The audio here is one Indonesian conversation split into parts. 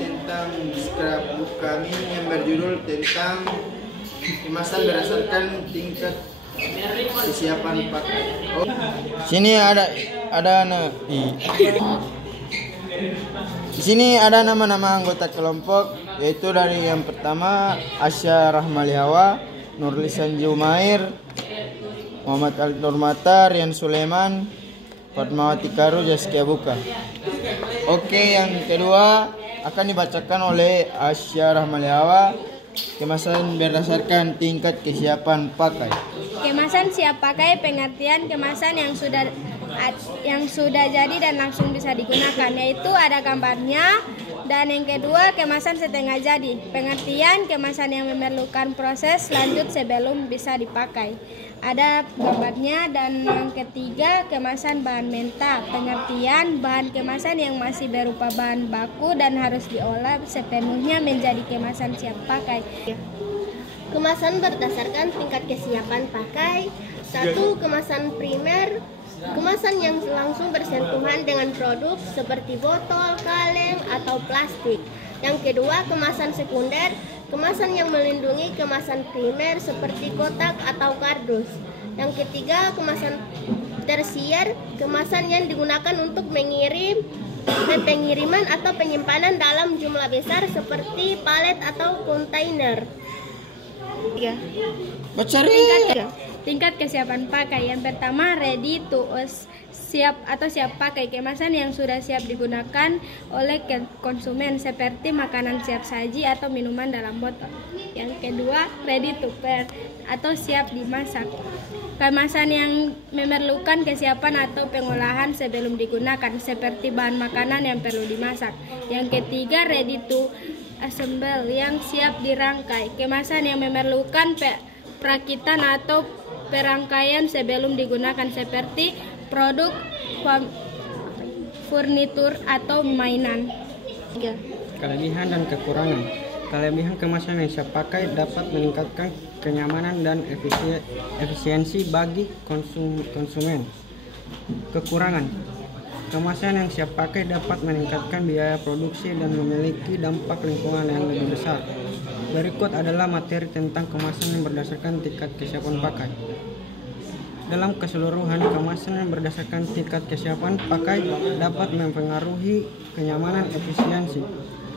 tentang scrapbook kami yang berjudul tentang kemasan berdasarkan tingkat kesiapan pakai. Oh. Sini di sini ada nama-nama anggota kelompok, yaitu dari yang pertama Asya Rahmalihawa, Nurlisan Jumair, Muhammad Al Nurmata, Rian Sulaiman, Fatmawati Karu, Zaskia Buka. Oke, yang kedua akan dibacakan oleh Asya Rahmalihawa, kemasan berdasarkan tingkat kesiapan pakai. Kemasan siap pakai, pengertian kemasan yang sudah jadi dan langsung bisa digunakan, yaitu ada gambarnya. Dan yang kedua, kemasan setengah jadi, pengertian kemasan yang memerlukan proses lanjut sebelum bisa dipakai, ada gambarnya. Dan yang ketiga, kemasan bahan mentah, pengertian bahan kemasan yang masih berupa bahan baku dan harus diolah sepenuhnya menjadi kemasan siap pakai. Kemasan berdasarkan tingkat kesiapan pakai. 1. Kemasan primer, kemasan yang langsung bersentuhan dengan produk seperti botol, kaleng, atau plastik. Yang kedua, kemasan sekunder, kemasan yang melindungi kemasan primer seperti kotak atau kardus. Yang ketiga, kemasan tersier, kemasan yang digunakan untuk mengirim pengiriman atau penyimpanan dalam jumlah besar seperti palet atau kontainer. Tingkat kesiapan pakai. Yang pertama, ready to use, siap atau siap pakai, kemasan yang sudah siap digunakan oleh konsumen seperti makanan siap saji atau minuman dalam botol. Yang kedua, ready to pair atau siap dimasak, kemasan yang memerlukan kesiapan atau pengolahan sebelum digunakan seperti bahan makanan yang perlu dimasak. Yang ketiga, ready to assemble, yang siap dirangkai, kemasan yang memerlukan perakitan atau perangkaian sebelum digunakan seperti produk furnitur atau mainan. Kelebihan dan kekurangan. Kelebihan kemasan yang siap pakai dapat meningkatkan kenyamanan dan efisiensi bagi konsumen. Kekurangan. Kemasan yang siap pakai dapat meningkatkan biaya produksi dan memiliki dampak lingkungan yang lebih besar. Berikut adalah materi tentang kemasan yang berdasarkan tingkat kesiapan pakai. Dalam keseluruhan, kemasan yang berdasarkan tingkat kesiapan pakai dapat mempengaruhi kenyamanan, efisiensi,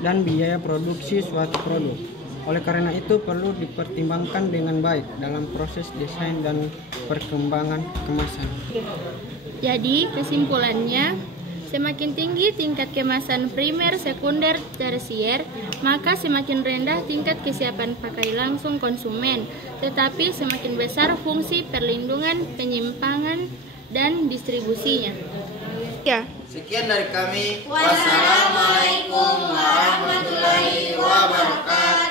dan biaya produksi suatu produk. Oleh karena itu, perlu dipertimbangkan dengan baik dalam proses desain dan perkembangan kemasan. Jadi, kesimpulannya, semakin tinggi tingkat kemasan primer, sekunder, tersier, maka semakin rendah tingkat kesiapan pakai langsung konsumen, tetapi semakin besar fungsi perlindungan, penyimpangan, dan distribusinya. Sekian dari kami. Wassalamualaikum warahmatullahi wabarakatuh.